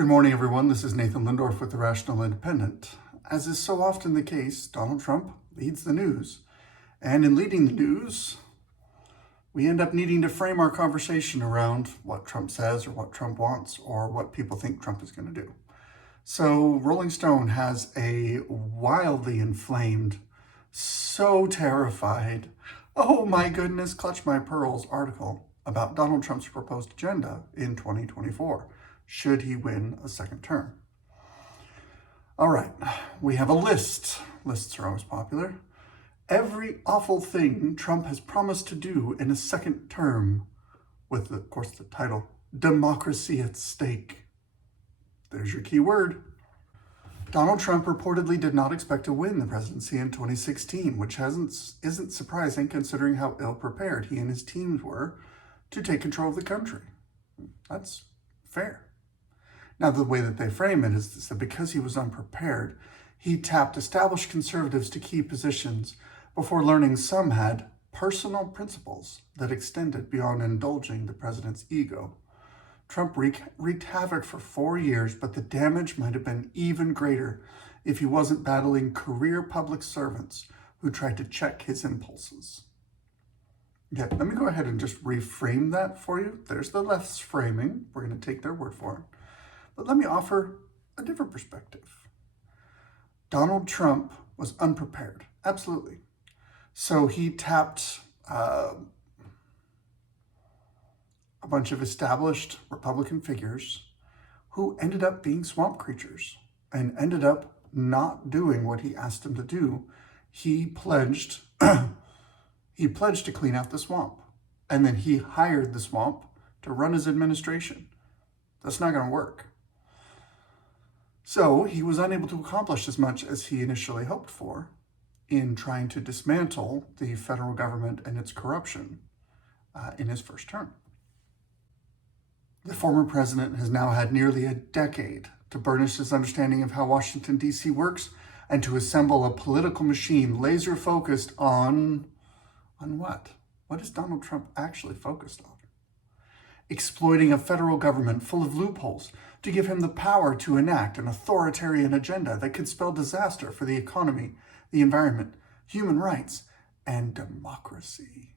Good morning, everyone. This is Nathan Lindorf with The Rational Independent. As is so often the case, Donald Trump leads the news. And in leading the news, we end up needing to frame our conversation around what Trump says or what Trump wants or what people think Trump is going to do. So Rolling Stone has a wildly inflamed, so terrified, oh my goodness, clutch my pearls article about Donald Trump's proposed agenda in 2024. Should he win a second term? All right, we have a list. Lists are always popular. Every awful thing Trump has promised to do in a second term, with, of course, the title, Democracy at Stake. There's your key word. Donald Trump reportedly did not expect to win the presidency in 2016, which isn't surprising considering how ill-prepared he and his teams were to take control of the country. That's fair. Now, the way that they frame it is that because he was unprepared, he tapped established conservatives to key positions before learning some had personal principles that extended beyond indulging the president's ego. Trump wreaked havoc for 4 years, but the damage might have been even greater if he wasn't battling career public servants who tried to check his impulses. Okay, let me go ahead and just reframe that for you. There's the left's framing. We're going to take their word for it. But let me offer a different perspective. Donald Trump was unprepared. Absolutely. So he tapped a bunch of established Republican figures who ended up being swamp creatures and ended up not doing what he asked them to do. He pledged to clean out the swamp, and then he hired the swamp to run his administration. That's not going to work. So he was unable to accomplish as much as he initially hoped for in trying to dismantle the federal government and its corruption in his first term. The former president has now had nearly a decade to burnish his understanding of how Washington, D.C. works and to assemble a political machine laser-focused on what? What is Donald Trump actually focused on? Exploiting a federal government full of loopholes to give him the power to enact an authoritarian agenda that could spell disaster for the economy, the environment, human rights, and democracy.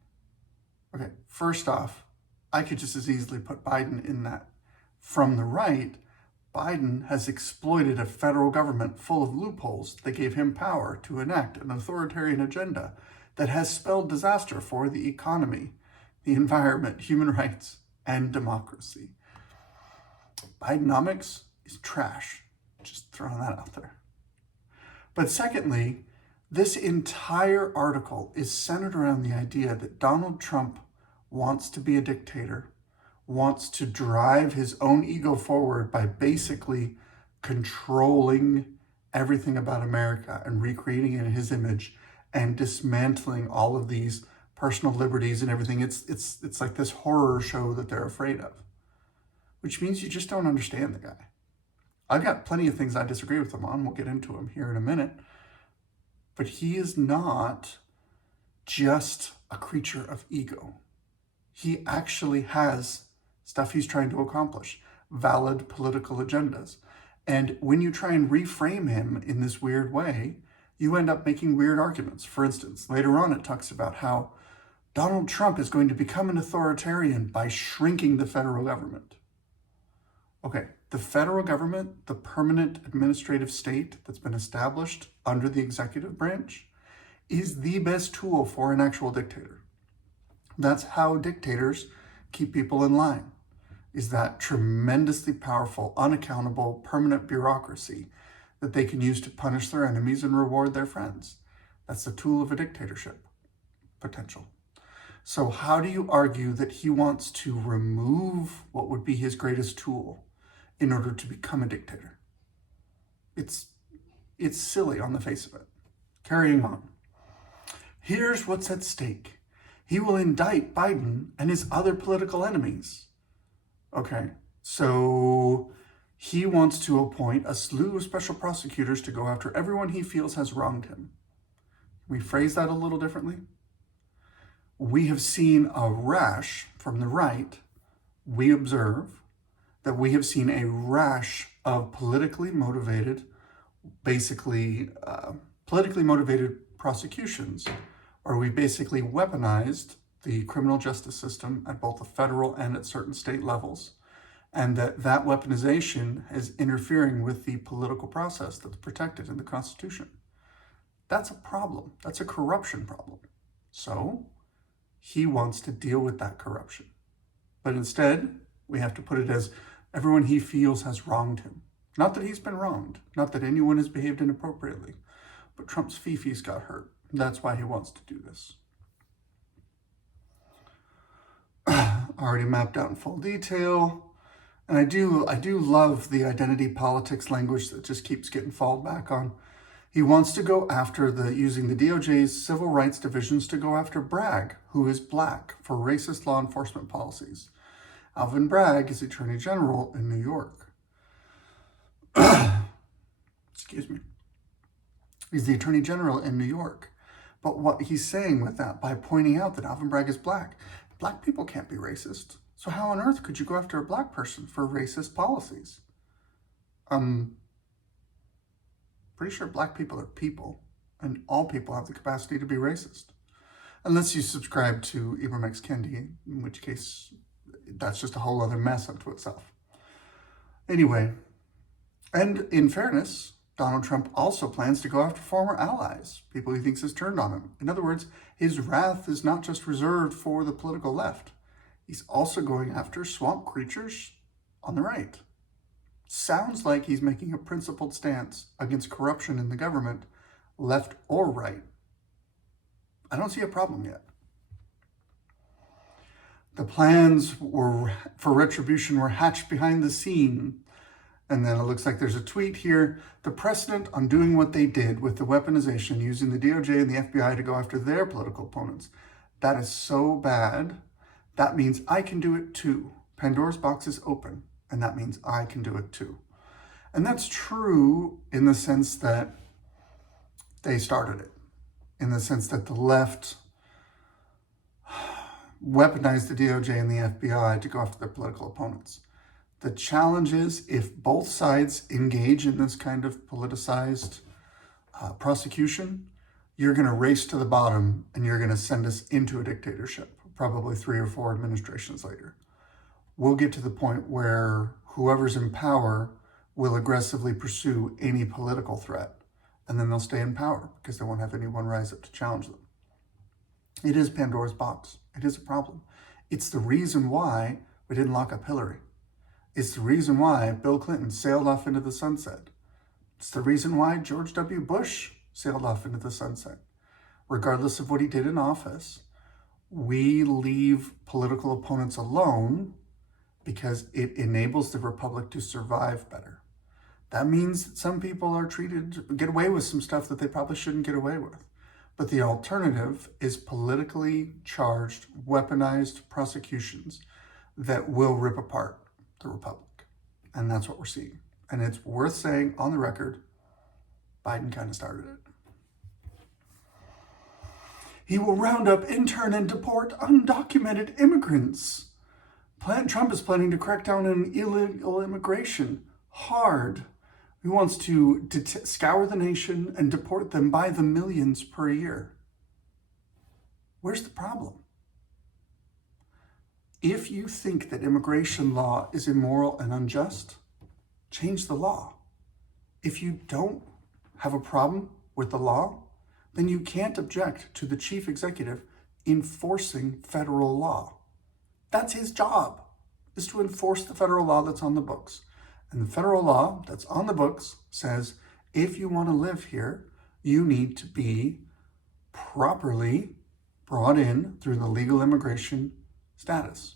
Okay, first off, I could just as easily put Biden in that. From the right, Biden has exploited a federal government full of loopholes that gave him power to enact an authoritarian agenda that has spelled disaster for the economy, the environment, human rights, and democracy. Bidenomics is trash. Just throwing that out there. But secondly, this entire article is centered around the idea that Donald Trump wants to be a dictator, wants to drive his own ego forward by basically controlling everything about America and recreating it in his image and dismantling all of these personal liberties and everything. It's like this horror show that they're afraid of, which means you just don't understand the guy. I've got plenty of things I disagree with him on. We'll get into him here in a minute. But he is not just a creature of ego. He actually has stuff he's trying to accomplish, valid political agendas. And when you try and reframe him in this weird way, you end up making weird arguments. For instance, later on it talks about how Donald Trump is going to become an authoritarian by shrinking the federal government. Okay, the federal government, the permanent administrative state that's been established under the executive branch, is the best tool for an actual dictator. That's how dictators keep people in line, is that tremendously powerful, unaccountable, permanent bureaucracy that they can use to punish their enemies and reward their friends. That's the tool of a dictatorship potential. So how do you argue that he wants to remove what would be his greatest tool in order to become a dictator? It's silly on the face of it. Carrying on. Here's what's at stake. He will indict Biden and his other political enemies. Okay, so he wants to appoint a slew of special prosecutors to go after everyone he feels has wronged him. Can we phrase that a little differently? We have seen a rash from the right, we observe, that we have seen a rash of politically motivated prosecutions, where we basically weaponized the criminal justice system at both the federal and at certain state levels, and that weaponization is interfering with the political process that's protected in the Constitution. That's a problem. That's a corruption problem. So he wants to deal with that corruption. But instead, we have to put it as everyone he feels has wronged him. Not that he's been wronged, not that anyone has behaved inappropriately, but Trump's fifis got hurt. That's why he wants to do this. Already mapped out in full detail. And I do love the identity politics language that just keeps getting fallen back on. He wants to go after using the DOJ's civil rights divisions to go after Bragg, who is black, for racist law enforcement policies. Alvin Bragg is Attorney General in New York. Excuse me. He's the Attorney General in New York. But what he's saying with that, by pointing out that Alvin Bragg is black people can't be racist. So how on earth could you go after a black person for racist policies? Pretty sure black people are people, and all people have the capacity to be racist. Unless you subscribe to Ibram X. Kendi, in which case that's just a whole other mess unto itself. Anyway, and in fairness, Donald Trump also plans to go after former allies, people he thinks has turned on him. In other words, his wrath is not just reserved for the political left. He's also going after swamp creatures on the right. Sounds like he's making a principled stance against corruption in the government, left or right. I don't see a problem yet. The plans for retribution were hatched behind the scene. And then it looks like there's a tweet here. The precedent on doing what they did with the weaponization, using the DOJ and the FBI to go after their political opponents, that is so bad. That means I can do it too. Pandora's Box is open, and that means I can do it too. And that's true in the sense that they started it, in the sense that the left weaponized the DOJ and the FBI to go after their political opponents. The challenge is, if both sides engage in this kind of politicized prosecution, you're going to race to the bottom and you're going to send us into a dictatorship, probably 3 or 4 administrations later. We'll get to the point where whoever's in power will aggressively pursue any political threat, and then they'll stay in power because they won't have anyone rise up to challenge them. It is Pandora's Box. It is a problem. It's the reason why we didn't lock up Hillary. It's the reason why Bill Clinton sailed off into the sunset. It's the reason why George W. Bush sailed off into the sunset. Regardless of what he did in office, we leave political opponents alone because it enables the republic to survive better. That means that some people are get away with some stuff that they probably shouldn't get away with. But the alternative is politically charged, weaponized prosecutions that will rip apart the republic. And that's what we're seeing. And it's worth saying on the record, Biden kind of started it. He will round up, intern, and deport undocumented immigrants. Trump is planning to crack down on illegal immigration hard. He wants to scour the nation and deport them by the millions per year. Where's the problem? If you think that immigration law is immoral and unjust, change the law. If you don't have a problem with the law, then you can't object to the chief executive enforcing federal law. That's his job, is to enforce the federal law that's on the books. And the federal law that's on the books says, if you want to live here, you need to be properly brought in through the legal immigration status.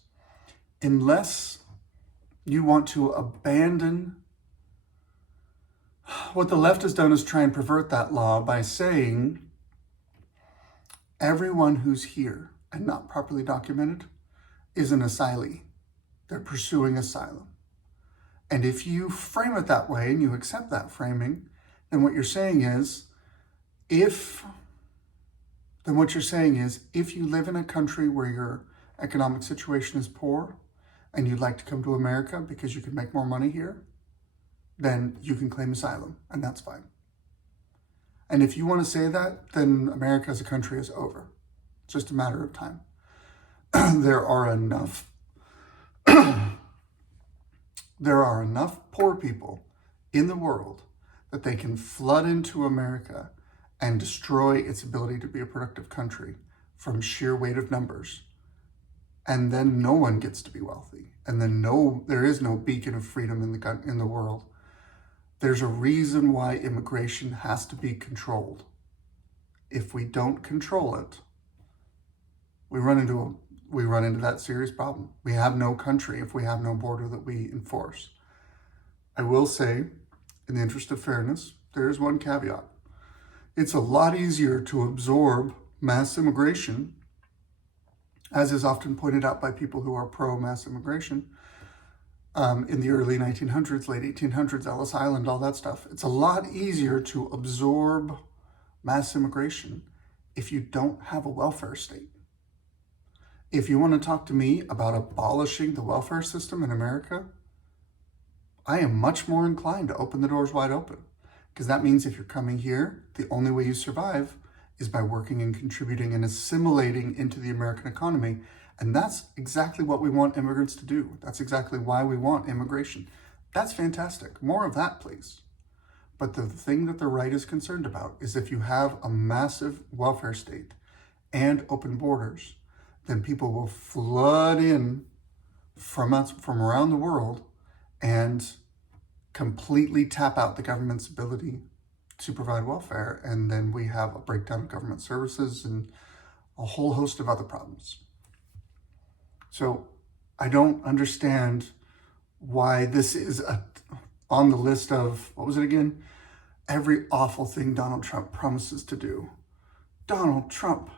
Unless you want to abandon what the left has done, is try and pervert that law by saying everyone who's here and not properly documented is an asylee. They're pursuing asylum. And if you frame it that way and you accept that framing, then what you're saying is, if you live in a country where your economic situation is poor, and you'd like to come to America because you can make more money here, then you can claim asylum, and that's fine. And if you want to say that, then America as a country is over. It's just a matter of time. There are enough poor people in the world that they can flood into America and destroy its ability to be a productive country from sheer weight of numbers. And then no one gets to be wealthy. And then there is no beacon of freedom in the world. There's a reason why immigration has to be controlled. If we don't control it, we run into that serious problem. We have no country if we have no border that we enforce. I will say, in the interest of fairness, there is one caveat. It's a lot easier to absorb mass immigration, as is often pointed out by people who are pro-mass immigration, in the early 1900s, late 1800s, Ellis Island, all that stuff. It's a lot easier to absorb mass immigration if you don't have a welfare state. If you want to talk to me about abolishing the welfare system in America, I am much more inclined to open the doors wide open, because that means if you're coming here, the only way you survive is by working and contributing and assimilating into the American economy. And that's exactly what we want immigrants to do. That's exactly why we want immigration. That's fantastic. More of that, please. But the thing that the right is concerned about is if you have a massive welfare state and open borders, then people will flood in from around the world and completely tap out the government's ability to provide welfare. And then we have a breakdown of government services and a whole host of other problems. So I don't understand why this is on the list of, what was it again? Every awful thing Donald Trump promises to do. Donald Trump.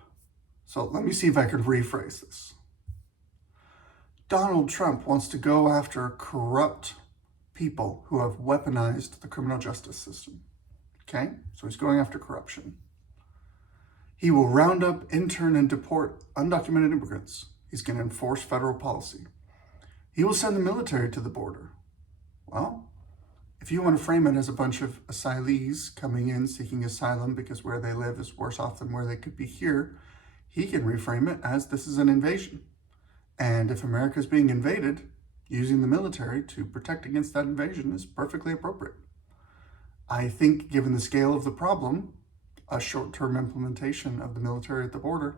So let me see if I can rephrase this. Donald Trump wants to go after corrupt people who have weaponized the criminal justice system. Okay? So he's going after corruption. He will round up, intern, and deport undocumented immigrants. He's going to enforce federal policy. He will send the military to the border. Well, if you want to frame it as a bunch of asylees coming in seeking asylum because where they live is worse off than where they could be here, he can reframe it as this is an invasion. And if America is being invaded, using the military to protect against that invasion is perfectly appropriate. I think given the scale of the problem, a short-term implementation of the military at the border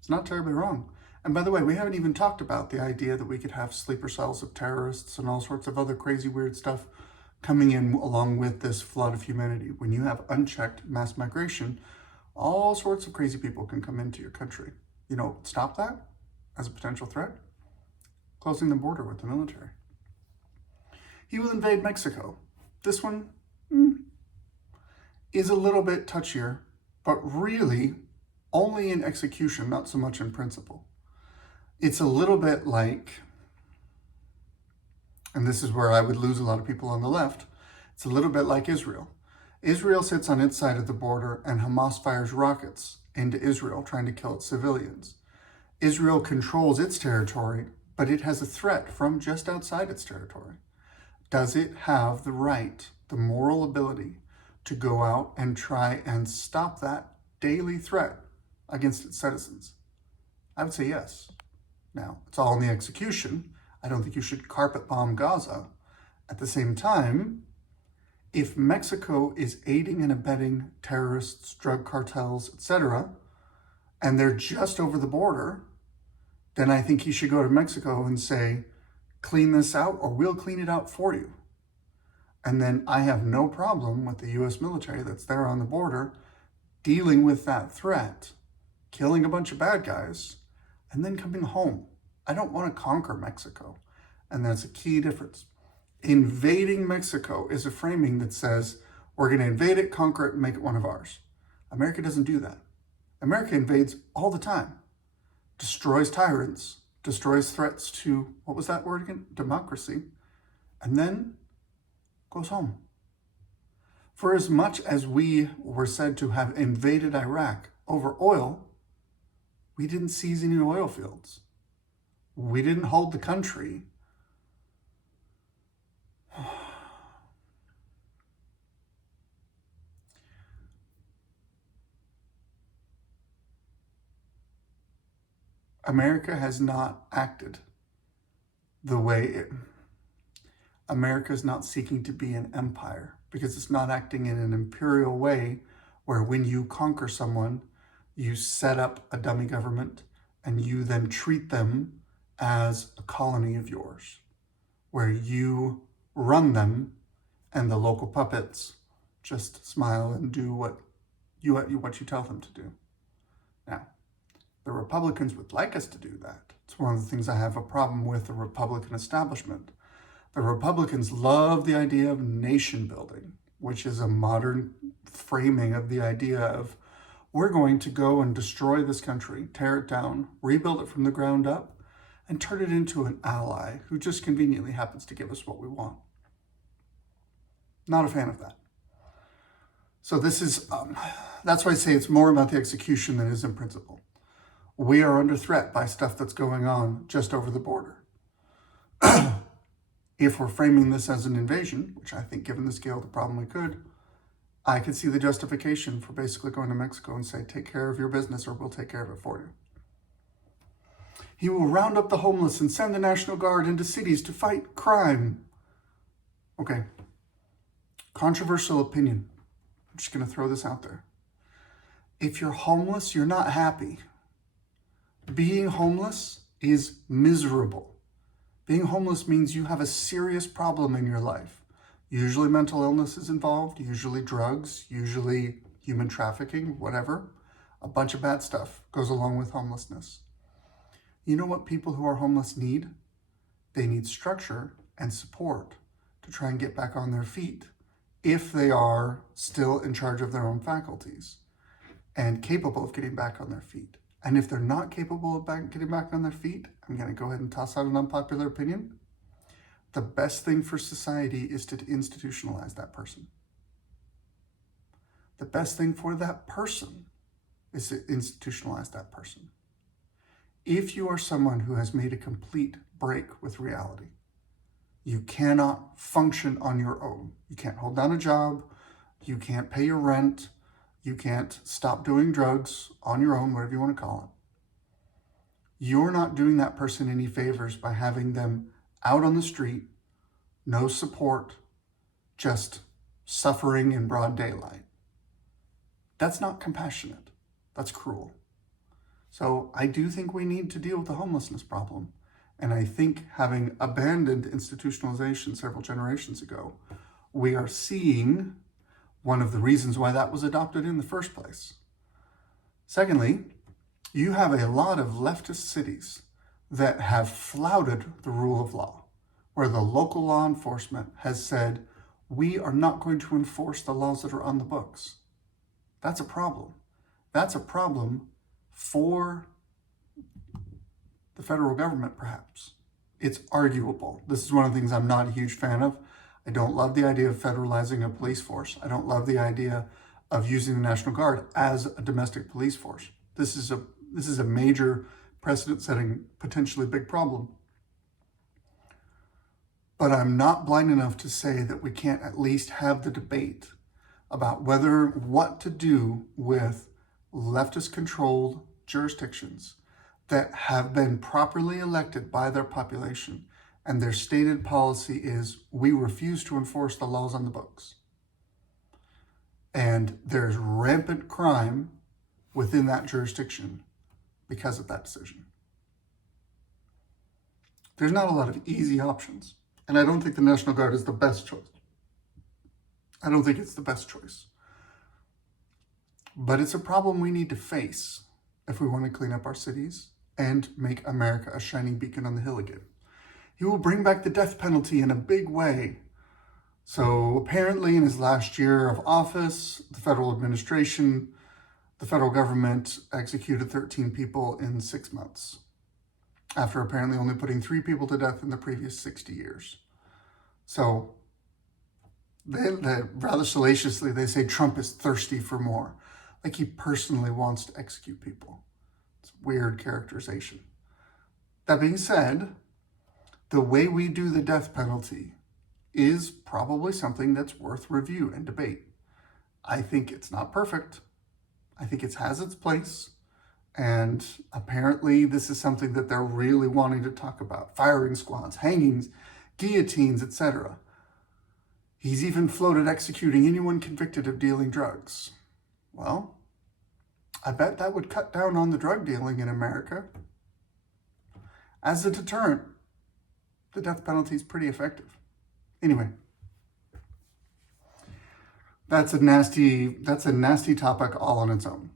is not terribly wrong. And by the way, we haven't even talked about the idea that we could have sleeper cells of terrorists and all sorts of other crazy, weird stuff coming in along with this flood of humanity. When you have unchecked mass migration, all sorts of crazy people can come into your country. You know, stop that as a potential threat? Closing the border with the military. He will invade Mexico. This one is a little bit touchier, but really only in execution, not so much in principle. It's a little bit like, and this is where I would lose a lot of people on the left, it's a little bit like Israel. Israel sits on its side of the border and Hamas fires rockets into Israel trying to kill its civilians. Israel controls its territory, but it has a threat from just outside its territory. Does it have the right, the moral ability to go out and try and stop that daily threat against its citizens? I would say yes. Now, it's all in the execution. I don't think you should carpet bomb Gaza. At the same time, if Mexico is aiding and abetting terrorists, drug cartels, etc., and they're just over the border, then I think he should go to Mexico and say, clean this out or we'll clean it out for you. And then I have no problem with the US military that's there on the border dealing with that threat, killing a bunch of bad guys, and then coming home. I don't want to conquer Mexico. And that's a key difference. Invading Mexico is a framing that says, we're going to invade it, conquer it, and make it one of ours. America doesn't do that. America invades all the time. Destroys tyrants, destroys threats to, what was that word again? Democracy. And then goes home. For as much as we were said to have invaded Iraq over oil, we didn't seize any oil fields. We didn't hold the country. America has not acted the way America is not seeking to be an empire, because it's not acting in an imperial way where when you conquer someone, you set up a dummy government and you then treat them as a colony of yours, where you run them and the local puppets just smile and do what you tell them to do. Now, the Republicans would like us to do that. It's one of the things I have a problem with the Republican establishment. The Republicans love the idea of nation building, which is a modern framing of the idea of we're going to go and destroy this country, tear it down, rebuild it from the ground up, and turn it into an ally who just conveniently happens to give us what we want. Not a fan of that. So this is, that's why I say it's more about the execution than it is in principle. We are under threat by stuff that's going on just over the border. If we're framing this as an invasion, which I think given the scale of the problem we could, I could see the justification for basically going to Mexico and say, take care of your business or we'll take care of it for you. He will round up the homeless and send the National Guard into cities to fight crime. Okay. Controversial opinion. I'm just going to throw this out there. If you're homeless, you're not happy. Being homeless is miserable. Being homeless means you have a serious problem in your life. Usually mental illness is involved, usually drugs, usually human trafficking, whatever. A bunch of bad stuff goes along with homelessness. You know what people who are homeless need? They need structure and support to try and get back on their feet if they are still in charge of their own faculties and capable of getting back on their feet. And if they're not capable of getting back on their feet, I'm going to go ahead and toss out an unpopular opinion. The best thing for society is to institutionalize that person. The best thing for that person is to institutionalize that person. If you are someone who has made a complete break with reality, you cannot function on your own. You can't hold down a job. You can't pay your rent. You can't stop doing drugs on your own, whatever you want to call it. You're not doing that person any favors by having them out on the street, no support, just suffering in broad daylight. That's not compassionate. That's cruel. So I do think we need to deal with the homelessness problem. And I think having abandoned institutionalization several generations ago, we are seeing one of the reasons why that was adopted in the first place. Secondly, you have a lot of leftist cities that have flouted the rule of law, where the local law enforcement has said, we are not going to enforce the laws that are on the books. That's a problem. That's a problem for the federal government, perhaps. It's arguable. This is one of the things I'm not a huge fan of. I don't love the idea of federalizing a police force. I don't love the idea of using the National Guard as a domestic police force. This is a major precedent-setting, potentially big problem. But I'm not blind enough to say that we can't at least have the debate about what to do with leftist-controlled jurisdictions that have been properly elected by their population, and their stated policy is, we refuse to enforce the laws on the books. And there's rampant crime within that jurisdiction because of that decision. There's not a lot of easy options. And I don't think the National Guard is the best choice. I don't think it's the best choice. But it's a problem we need to face if we want to clean up our cities and make America a shining beacon on the hill again. He will bring back the death penalty in a big way. So apparently in his last year of office, the federal government executed 13 people in 6 months, after apparently only putting 3 people to death in the previous 60 years. So they rather salaciously, they say Trump is thirsty for more. Like he personally wants to execute people. It's a weird characterization. That being said, the way we do the death penalty is probably something that's worth review and debate. I think it's not perfect. I think it has its place. And apparently this is something that they're really wanting to talk about. Firing squads, hangings, guillotines, etc. He's even floated executing anyone convicted of dealing drugs. Well, I bet that would cut down on the drug dealing in America. As a deterrent, the death penalty is pretty effective. Anyway, that's a nasty topic all on its own.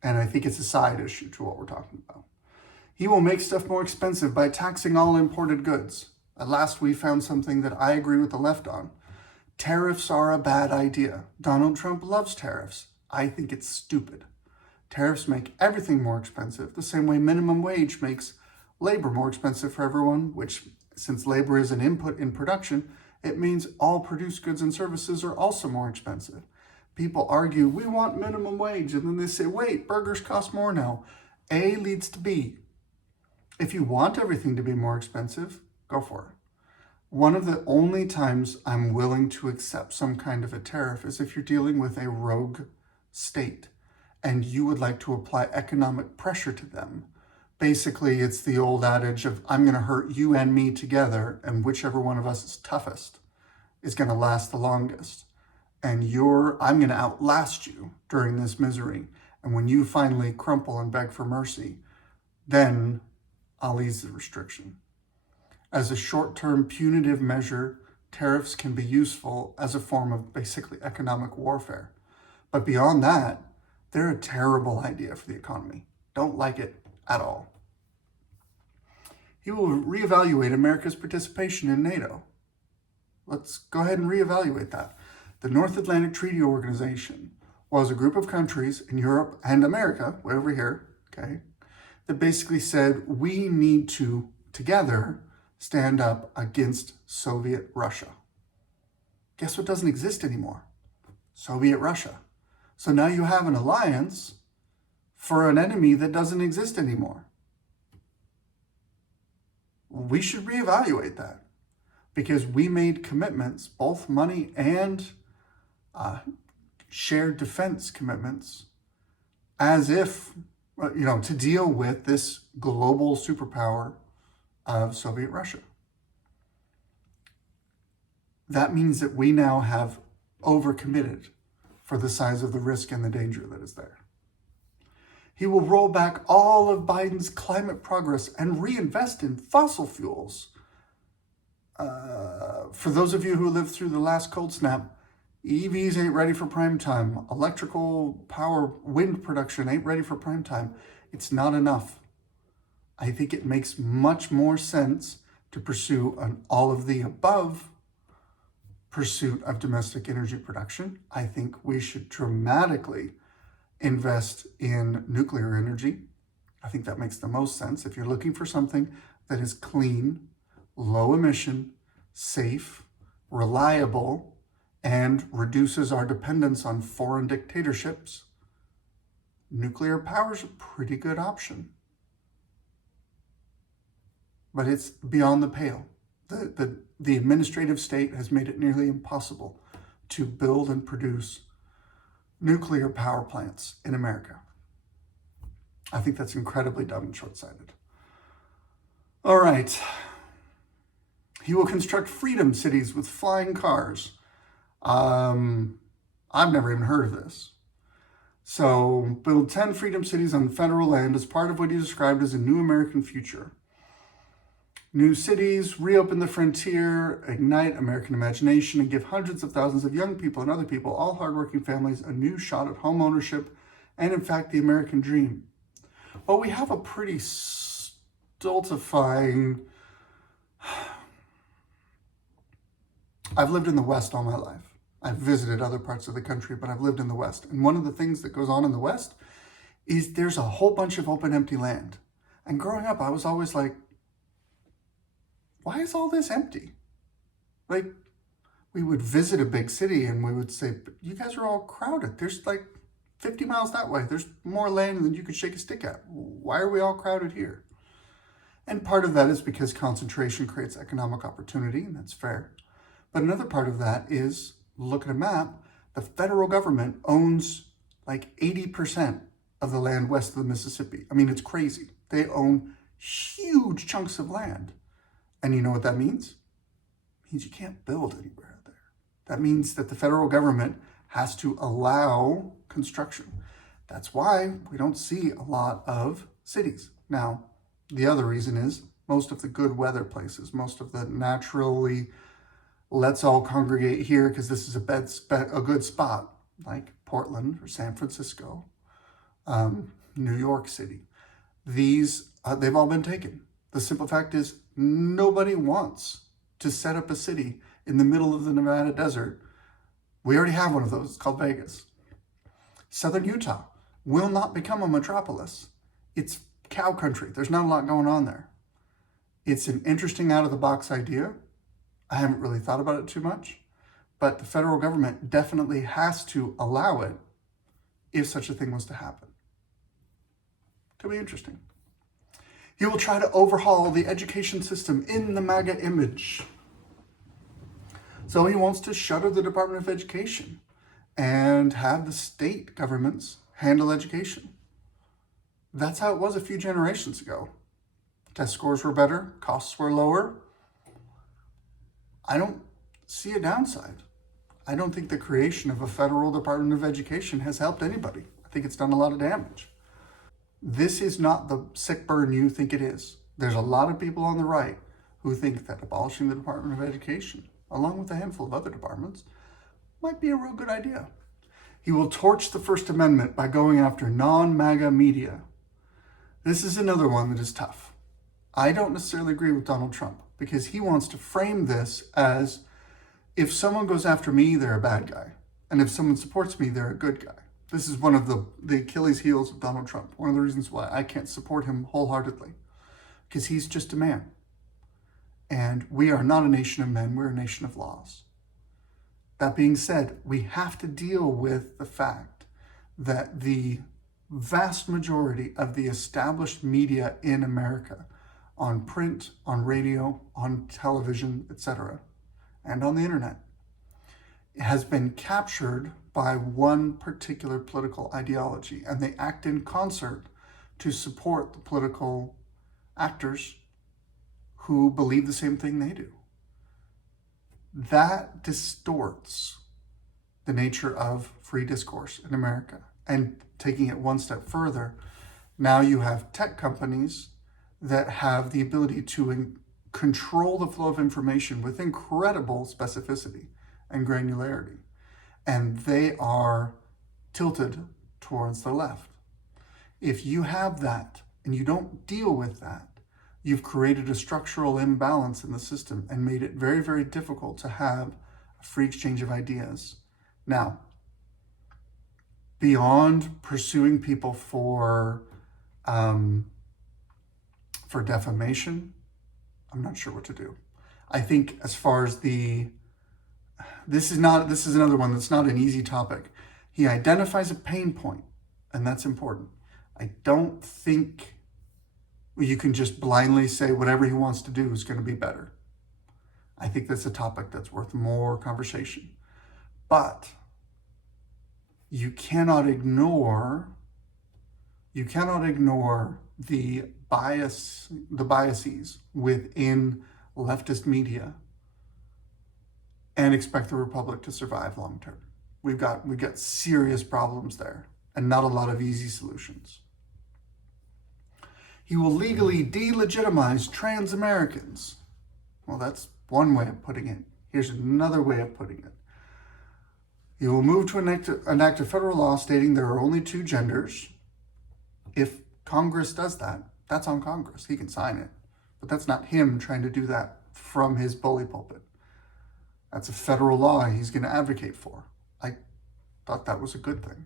And I think it's a side issue to what we're talking about. He will make stuff more expensive by taxing all imported goods. At last, we found something that I agree with the left on. Tariffs are a bad idea. Donald Trump loves tariffs. I think it's stupid. Tariffs make everything more expensive, the same way minimum wage makes labor more expensive for everyone, which, since labor is an input in production, it means all produced goods and services are also more expensive. People argue, we want minimum wage, and then they say, wait, burgers cost more now. A leads to B. If you want everything to be more expensive, go for it. One of the only times I'm willing to accept some kind of a tariff is if you're dealing with a rogue state and you would like to apply economic pressure to them. Basically, it's the old adage of, I'm going to hurt you and me together, and whichever one of us is toughest is going to last the longest. And I'm going to outlast you during this misery. And when you finally crumple and beg for mercy, then I'll ease the restriction. As a short-term punitive measure, tariffs can be useful as a form of basically economic warfare. But beyond that, they're a terrible idea for the economy. Don't like it at all. He will reevaluate America's participation in NATO. Let's go ahead and reevaluate that. The North Atlantic Treaty Organization was a group of countries in Europe and America, way over here, okay, that basically said we need to, together, stand up against Soviet Russia. Guess what doesn't exist anymore? Soviet Russia. So now you have an alliance for an enemy that doesn't exist anymore. We should reevaluate that because we made commitments, both money and shared defense commitments, as if, to deal with this global superpower of Soviet Russia. That means that we now have overcommitted for the size of the risk and the danger that is there. He will roll back all of Biden's climate progress and reinvest in fossil fuels. For those of you who lived through the last cold snap, EVs ain't ready for prime time. Electrical power, wind production ain't ready for prime time. It's not enough. I think it makes much more sense to pursue an all of the above pursuit of domestic energy production. I think we should dramatically invest in nuclear energy. I think that makes the most sense. If you're looking for something that is clean, low emission, safe, reliable, and reduces our dependence on foreign dictatorships, nuclear power is a pretty good option. But it's beyond the pale. The administrative state has made it nearly impossible to build and produce nuclear power plants in America. I think that's incredibly dumb and short-sighted. All right. He will construct freedom cities with flying cars. I've never even heard of this. So, build 10 freedom cities on federal land as part of what he described as a new American future. New cities, reopen the frontier, ignite American imagination, and give hundreds of thousands of young people and other people, all hardworking families, a new shot at home ownership and, in fact, the American dream. Well, we have a pretty stultifying... I've lived in the West all my life. I've visited other parts of the country, but I've lived in the West. And one of the things that goes on in the West is there's a whole bunch of open, empty land. And growing up, I was always like, why is all this empty? Like, we would visit a big city and we would say, but you guys are all crowded. There's like 50 miles that way. There's more land than you could shake a stick at. Why are we all crowded here? And part of that is because concentration creates economic opportunity, and that's fair. But another part of that is, look at a map, the federal government owns like 80% of the land west of the Mississippi. I mean, it's crazy. They own huge chunks of land. And you know what that means? It means you can't build anywhere there. That means that the federal government has to allow construction. That's why we don't see a lot of cities. Now, the other reason is most of the good weather places, most of the naturally, let's all congregate here because this is a good spot, like Portland or San Francisco, New York City. These, they've all been taken. The simple fact is nobody wants to set up a city in the middle of the Nevada desert. We already have one of those. It's called Vegas. Southern Utah will not become a metropolis. It's cow country. There's not a lot going on there. It's an interesting out-of-the-box idea. I haven't really thought about it too much, but the federal government definitely has to allow it if such a thing was to happen. Could be interesting. He will try to overhaul the education system in the MAGA image. So he wants to shutter the Department of Education and have the state governments handle education. That's how it was a few generations ago. Test scores were better, costs were lower. I don't see a downside. I don't think the creation of a federal Department of Education has helped anybody. I think it's done a lot of damage. This is not the sick burn you think it is. There's a lot of people on the right who think that abolishing the Department of Education, along with a handful of other departments, might be a real good idea. He will torch the First Amendment by going after non-MAGA media. This is another one that is tough. I don't necessarily agree with Donald Trump because he wants to frame this as if someone goes after me, they're a bad guy. And if someone supports me, they're a good guy. This is one of the Achilles heels of Donald Trump. One of the reasons why I can't support him wholeheartedly, because he's just a man. And we are not a nation of men, we're a nation of laws. That being said, we have to deal with the fact that the vast majority of the established media in America, on print, on radio, on television, etc., and on the internet, has been captured by one particular political ideology, and they act in concert to support the political actors who believe the same thing they do. That distorts the nature of free discourse in America. And taking it one step further, now you have tech companies that have the ability to control the flow of information with incredible specificity and granularity. And they are tilted towards the left. If you have that and you don't deal with that, you've created a structural imbalance in the system and made it very, very difficult to have a free exchange of ideas. Now, beyond pursuing people for defamation, I'm not sure what to do. I think as far as this is another one that's not an easy topic. He identifies a pain point, and that's important. I don't think you can just blindly say whatever he wants to do is going to be better. I think that's a topic that's worth more conversation. But you cannot ignore the biases within leftist media and expect the republic to survive long term. We've got serious problems there and not a lot of easy solutions. He will legally delegitimize trans Americans. Well, that's one way of putting it. Here's another way of putting it. He will move to enact a federal law stating there are only two genders. If Congress does that, that's on Congress. He can sign it. But that's not him trying to do that from his bully pulpit. That's a federal law he's going to advocate for. I thought that was a good thing.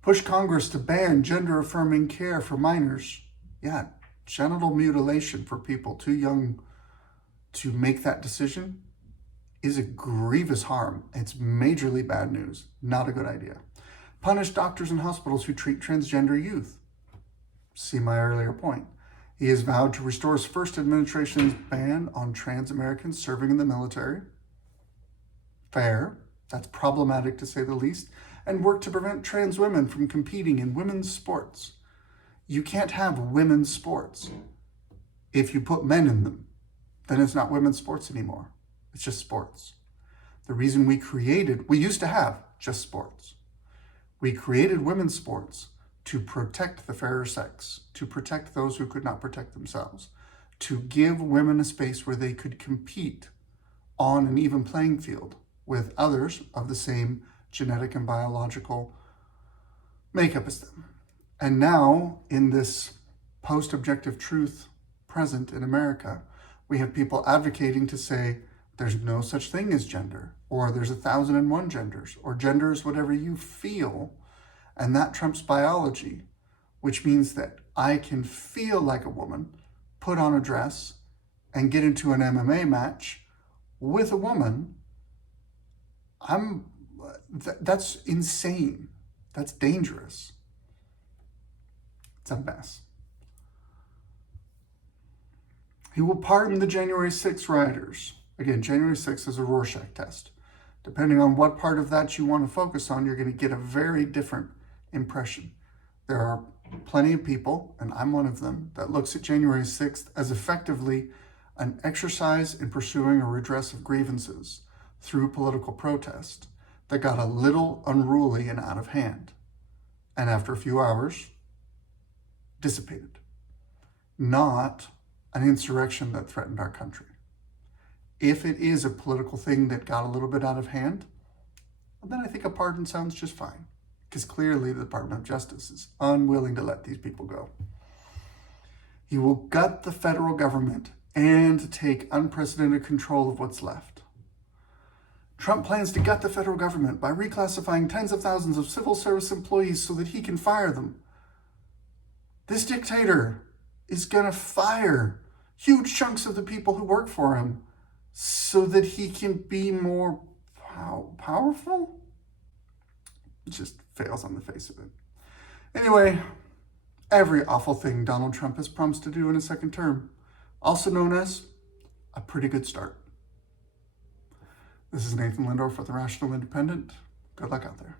Push Congress to ban gender-affirming care for minors. Yeah, genital mutilation for people too young to make that decision is a grievous harm. It's majorly bad news. Not a good idea. Punish doctors and hospitals who treat transgender youth. See my earlier point. He has vowed to restore his first administration's ban on trans Americans serving in the military. Fair. That's problematic to say the least. And work to prevent trans women from competing in women's sports. You can't have women's sports if you put men in them. Then it's not women's sports anymore. It's just sports. The reason we used to have just sports. We created women's sports to protect the fairer sex, to protect those who could not protect themselves, to give women a space where they could compete on an even playing field with others of the same genetic and biological makeup as them. And now, in this post-objective truth present in America, we have people advocating to say there's no such thing as gender, or there's 1,001 genders, or gender is whatever you feel, and that trumps biology, which means that I can feel like a woman, put on a dress, and get into an MMA match with a woman. That's insane. That's dangerous. It's a mess. He will pardon the January 6th rioters. Again, January 6th is a Rorschach test. Depending on what part of that you want to focus on, you're going to get a very different impression. There are plenty of people, and I'm one of them, that looks at January 6th as effectively an exercise in pursuing a redress of grievances through political protest that got a little unruly and out of hand, and after a few hours, dissipated. Not an insurrection that threatened our country. If it is a political thing that got a little bit out of hand, then I think a pardon sounds just fine, because clearly the Department of Justice is unwilling to let these people go. He will gut the federal government and take unprecedented control of what's left. Trump plans to gut the federal government by reclassifying tens of thousands of civil service employees so that he can fire them. This dictator is going to fire huge chunks of the people who work for him so that he can be more powerful? It just fails on the face of it. Anyway, every awful thing Donald Trump has promised to do in a second term, also known as a pretty good start. This is Nathan Lindorf with The Rational Independent. Good luck out there.